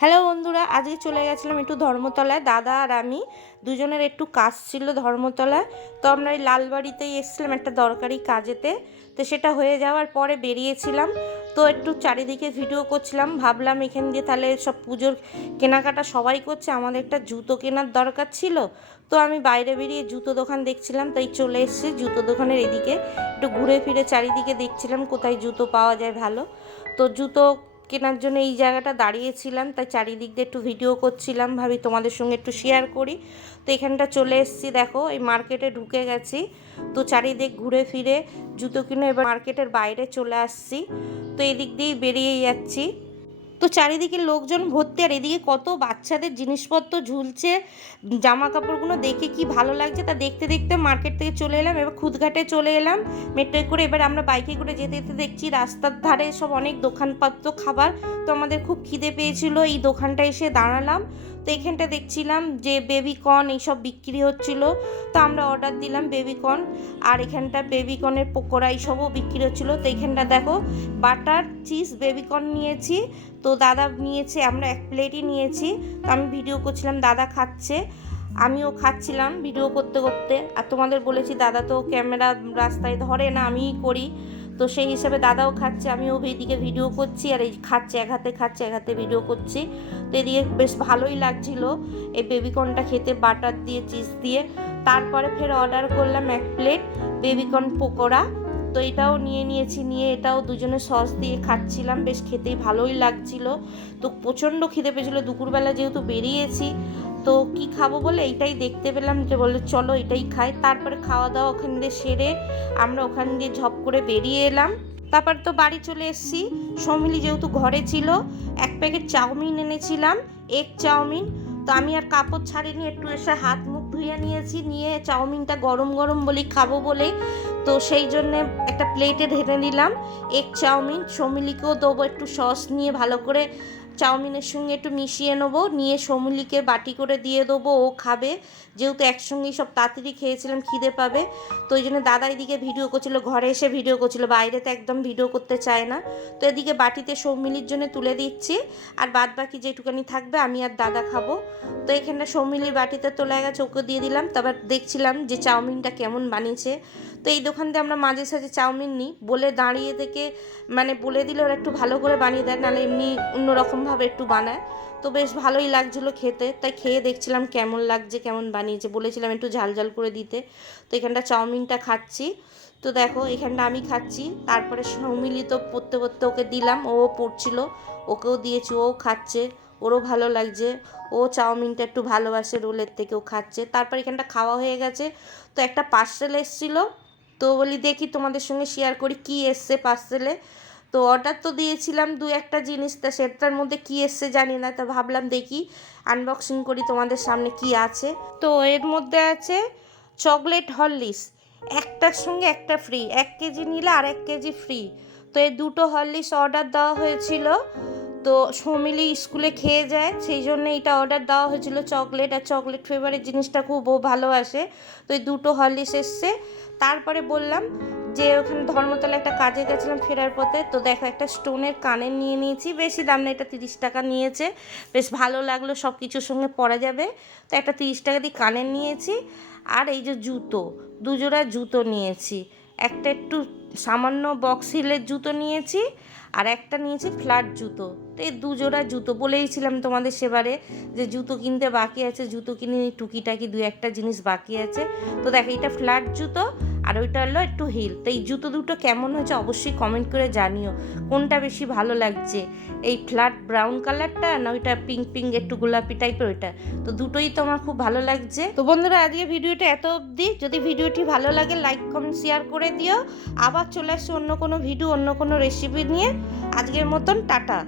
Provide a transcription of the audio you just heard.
Hello বন্ধুরা, আজকে চলে গেছিলাম একটু ধর্মতলায়। দাদা আর আমি দুজনের একটু কাজ ছিল ধর্মতলায়। তো আমরা এই লালবাড়িতেই এসেছিলাম একটা দরকারি কাজেতে। তো সেটা হয়ে যাওয়ার পরে বেরিয়েছিলাম। তো একটু চারিদিকে ভিডিও করছিলাম। ভাবলাম এখান দিয়ে তাহলে সব পুজোর কেনাকাটা সবাই করছে। আমাদের একটা জুতো কেনার দরকার ছিল। তো আমি বাইরে বেরিয়ে জুতো দোকান দেখছিলাম, তাই চলে এসেছি জুতো দোকানের এদিকে। একটু ঘুরে ফিরে চারিদিকে দেখছিলাম কোথায় জুতো পাওয়া যায় ভালো। তো জুতো কেনার জন্য এই জায়গাটা দাঁড়িয়েছিলাম, তাই চারিদিক দিয়ে একটু ভিডিও করছিলাম, ভাবি তোমাদের সঙ্গে একটু শেয়ার করি। তো এখানটা চলে এসেছি, দেখো, এই মার্কেটে ঢুকে গেছি। তো চারিদিক ঘুরে ফিরে জুতো কিনে এবার মার্কেটের বাইরে চলে আসছি। তো এদিক দিয়েই বেরিয়ে যাচ্ছি। তো চারিদিকে লোকজন ভর্তি, আর এদিকে কত বাচ্চাদের জিনিসপত্র ঝুলছে জামা কাপড়গুলো দেখে কি ভালো লাগছে তা দেখতে দেখতে মার্কেট থেকে চলে এলাম, এবার খুদঘাটে চলে এলাম, মেট্রোয় করে এবার আমরা বাইকে করে যেতে যেতে দেখছি রাস্তার ধারে সব অনেক দোকানপত্র খাবার, তো আমাদের খুব খিদে পেয়েছিল, এই দোকানটা এসে দাঁড়ালাম, তো এখানটা দেখছিলাম যে বেবিকর্ন এইসব বিক্রি হচ্ছিল, তো আমরা অর্ডার দিলাম বেবিকর্ন, আর এখানটা বেবিকর্নের পকোড়া এইসবও বিক্রি হচ্ছিল, তো এখানটা দেখো, বাটার, চিজ, বেবিকর্ন নিয়েছি তো দাদা নিয়েছে, আমরা এক প্লেটই নিয়েছি। তো আমি ভিডিও করছিলাম, দাদা খাচ্ছে। আমিও খাচ্ছিলাম ভিডিও করতে করতে। আর তোমাদের বলেছি, দাদা তো ক্যামেরা রাস্তায় ধরে না, আমিই করি। তো সেই হিসাবে দাদাও খাচ্ছে, আমিও এইদিকে ভিডিও করছি। আর এই খাচ্ছে, এক হাতে খাচ্ছে, এক হাতে ভিডিও করছি। তো এদিকে বেশ ভালোই লাগছিল এই বেবিকর্নটা খেতে বাটার দিয়ে চিজ দিয়ে। তারপরে ফের অর্ডার করলাম এক প্লেট বেবিকর্ন পকোড়া। তো এটাও নিয়ে নিয়েছি, নিয়ে এটাও দুজনে সস দিয়ে খাচ্ছিলাম, বেশ খেতেই ভালোই লাগছিল। তো প্রচণ্ড খিদে পেয়েছিল, দুপুরবেলা যেহেতু বেরিয়েছি, তো কি খাব বলে এইটাই দেখতে পেলাম যে বলল চলো এটাই খাই। তারপরে খাওয়া দাওয়া ওখান দিয়ে সেরে আমরা ওখান দিয়ে ঝপ করে বেরিয়ে এলাম। তারপর তো বাড়ি চলে এসেছি, সমিলি যেহেতু ঘরে ছিল, এক প্যাকেট চাউমিন এনেছিলাম, এগ চাউমিন। তো আমি আর কাপড় ছাড়িনি, একটু এসে হাত মুখ ধুয়ে নিয়েছি, নিয়ে চাউমিনটা গরম গরম বলি খাব বলে তো সেই জন্যে একটা প্লেটে ঢেলে নিলাম। এগ চাউমিন সমিলিকেও দেবো একটু সস নিয়ে ভালো করে। চাউমিনের সঙ্গে একটু মিশিয়ে নেব। নিয়ে সমুলিকে বাটি করে দিয়ে দেবো, ও খাবে। যেহেতু একসঙ্গেই সব তাড়াতাড়ি খেয়েছিলাম, খিদে পাবে। তো ওই জন্য দাদা এদিকে ভিডিও করছিল, ঘরে এসে ভিডিও করছিল। বাইরে তো একদম ভিডিও করতে চায় না। তো এদিকে বাটিতে সৌমিলির জন্য তুলে দিচ্ছি। আর বাদ বাকি যেটুকানি থাকবে, আমি আর দাদা খাব। তো এখানটা সৌমিলির বাটিতে তোলা গেছে, ওকে দিয়ে দিলাম। তারপর দেখছিলাম যে চাউমিনটা কেমন বানিয়েছে। তো এই দোকান আমরা মাঝে সাঝে চাউমিন নিই। বলে দাঁড়িয়ে থেকে মানে বলে দিলে ওরা একটু ভালো করে বানিয়ে দেয়, নাহলে এমনি অন্যরকমভাবে একটু বানায়। তো বেশ ভালোই লাগছিল খেতে। তাই খেয়ে দেখছিলাম কেমন লাগছে, কেমন বানিয়েছে। বলেছিলাম একটু ঝাল ঝাল করে দিতে। তো এখানটা চাউমিনটা খাচ্ছি। তো দেখো, এখানটা আমি খাচ্ছি। তারপরে সৌমিলি তো পড়তে পড়তে ওকে দিলাম। ও পড়ছিল, ওকেও দিয়েছি, ও খাচ্ছে। ওরও ভালো লাগছে। ও চাউমিনটা একটু ভালোবাসে, রোলের থেকে ও খাচ্ছে। তারপর এখানটা খাওয়া হয়ে গেছে। তো একটা পার্সেল এসেছিল। তো বলি দেখি তোমাদের সঙ্গে শেয়ার করি কি এসছে পার্সেলে। তো অর্ডার তো দিয়েছিলাম দু একটা জিনিস, তা সেটার মধ্যে কি এসছে জানি না, তা ভাবলাম দেখি আনবক্সিং করি তোমাদের সামনে কি আছে। তো এর মধ্যে আছে চকলেট হরলিক্স একটার সঙ্গে একটা ফ্রি এক কেজি নিলে আর এক কেজি ফ্রি তো এই দুটো হরলিক্স অর্ডার দেওয়া হয়েছিল, তো সমিলি স্কুলে খেয়ে যায়, সেই জন্য এটা অর্ডার দেওয়া হয়েছিল চকলেট আর চকলেট ফ্লেভারের জিনিসটা খুব ও ভালোবাসে তো এই দুটো হরলিক্স এসছে, তারপরে বললাম যে ওখানে ধর্মতলা একটা কাজে গেছিলাম ফেরার পথে, তো দেখো একটা স্টোনের কানের নিয়ে নিয়েছি, বেশি দাম না, এটা তিরিশ টাকা নিয়েছে। বেশ ভালো লাগল সব কিছুর সঙ্গে পরা যাবে। তো একটা তিরিশ টাকা দিয়ে কানের নিয়েছি, আর এই যে জুতো, দুজোড়া জুতো নিয়েছি। একটা একটু সামান্য বক্স হিলের জুতো নিয়েছি, আর একটা নিয়েছি ফ্ল্যাট জুতো। তো এই দুজোড়া জুতো, বলেইছিলাম তোমাদের সেবারে যে জুতো কিনতে বাকি আছে, জুতো কিনে টুকিটাকি দু একটা জিনিস বাকি আছে। তো দেখ এটা ফ্ল্যাট জুতো আর ওইটা হলো একটু হিল তো এই জুতো দুটো কেমন হয়েছে অবশ্যই কমেন্ট করে জানিও। কোনটা বেশি ভালো লাগছে? এই ফ্ল্যাট ব্রাউন কালারটা না ওইটা পিঙ্ক পিঙ্ক একটু গোলাপি টাইপের ওইটা? তো দুটোই তো আমার খুব ভালো লাগছে। তো বন্ধুরা, আজকে ভিডিওটা এত অবধি। যদি ভিডিওটি ভালো লাগে লাইক কমেন্ট শেয়ার করে দিও। আবার চলে আসছে অন্য কোনো ভিডিও অন্য কোনো রেসিপি নিয়ে। আজকের মতন টাটা।